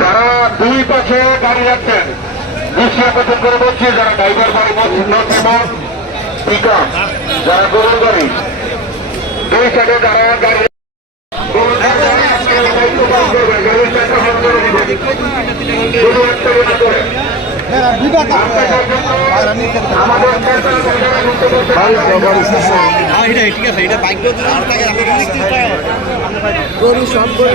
যারা দুই পাশে গাড়ি রাখছেন দৃষ্টি আকর্ষণ করে বলছি, যারা ড্রাইভার বাড়ি পিকআপ, যারা গরুর গাড়ি দুই সাইডে যারা গাড়ি গরু সব করে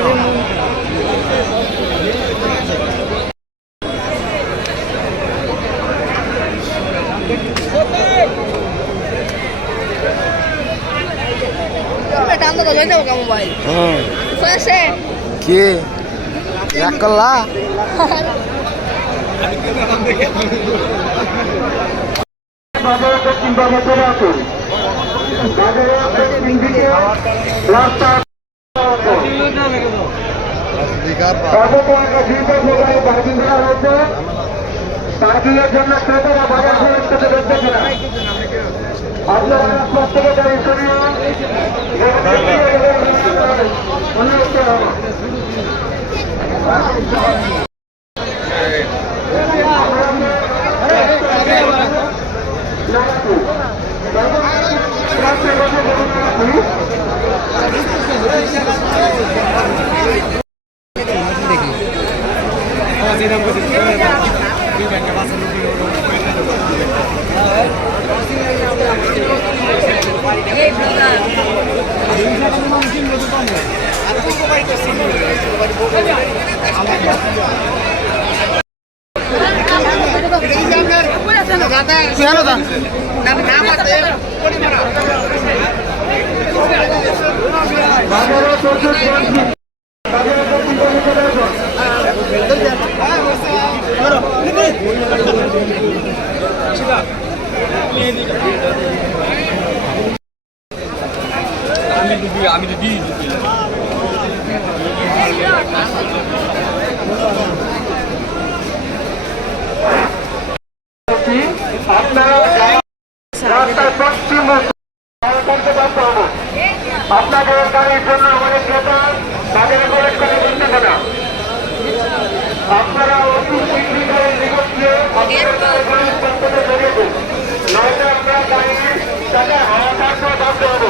মোবাইল কি এক করলা পার্কিংয়ের জন্য ক্রেতারা বাজার থেকে দেখতেছে না। আপনারা রাস্তা থেকে গাড়ি সরিয়ে অনুরোধ করা হবে। আমি দিদি আপনাদের গাড়ির জন্য আমাদের ক্রেতা তাদের খরচ করে করতে হবে না। আপনারা অতি শীঘ্রই গাড়ির নিকট দিয়ে আপনাদের গাড়ির প্রান্ততে জড়িয়ে দিন, নয়তো আমরা গাড়ির টাকা হাওয়া থাকতে বাধ্য হব।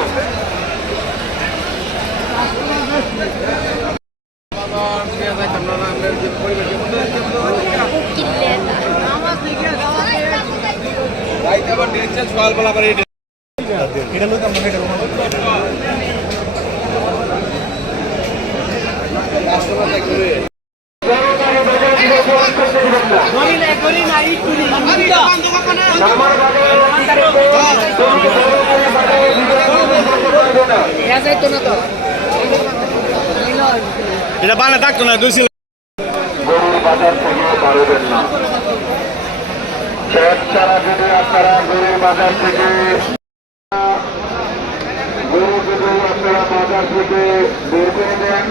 এটা বানা থাকতো না দুই গরুর বাজার থেকে বাড়বেন না। ছাড়া যদি আপনারা গরুর বাজার থেকে গরু যদি আপনারা বাজার থেকে বের করে দেন,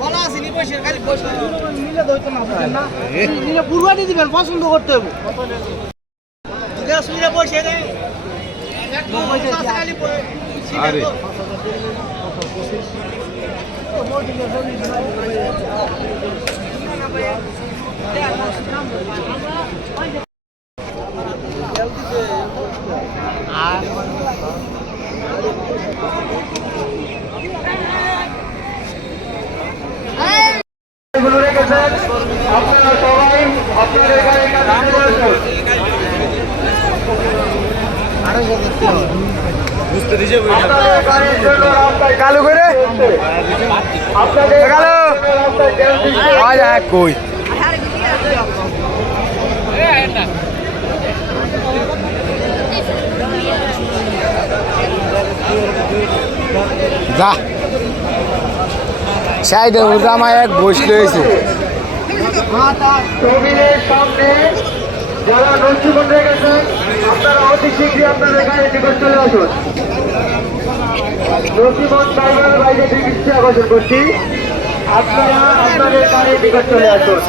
বলা আছে নি পয়সা খালি পয়সা মিলে দইতো না বুঝছেন না নিলে পুরবানি দিবেন পছন্দ করতে হবে দুটা সুইরা পয়সা দেয় আরে এগুলো রেখেছেন আপনারা সবাই আপনাদের গাড়ি কাছে বুঝতে দিছে আপনাদের গাড়ির জন্য রাস্তায় কালো করে আপনাদের কালো রাস্তায় জ্যাম সৃষ্টি আজ এক কই যা সাইডে উদামা এক বসলে হয়েছে তহবিলের সামনে যারা নথিবন্ধ রেখেছেন আপনারা অতি শীঘ্রই আপনাদের গাড়ির নিকট চলে আসুন। নথিবন্ধ ড্রাইভারের বাইরে দৃষ্টি আকর্ষণ করছি, আপনারা আপনাদের গাড়ির নিকট চলে আসুন।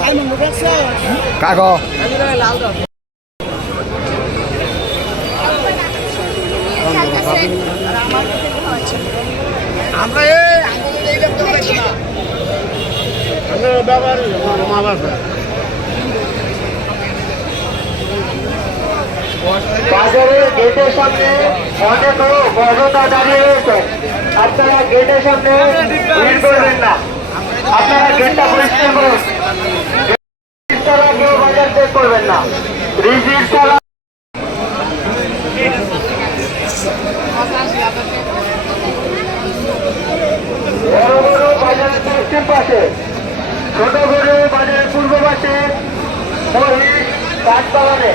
কাকো আমরা এই বাজারের গেটের সামনে অনেক লোক অযথা দাঁড়িয়ে রয়েছে, আপনারা গেটের সামনে ভিড় করবেন না, আপনারা গেটটা পরিষ্কার করুন। রিক্সাওয়ালা কেউ বাজার চেক করবেন না, রিক্সাওয়ালা বড় বড় বাজারের পশ্চিম পাশে, ছোট বড় বাজারের পূর্ব পাশে, মহিষ, কাঠবাগানে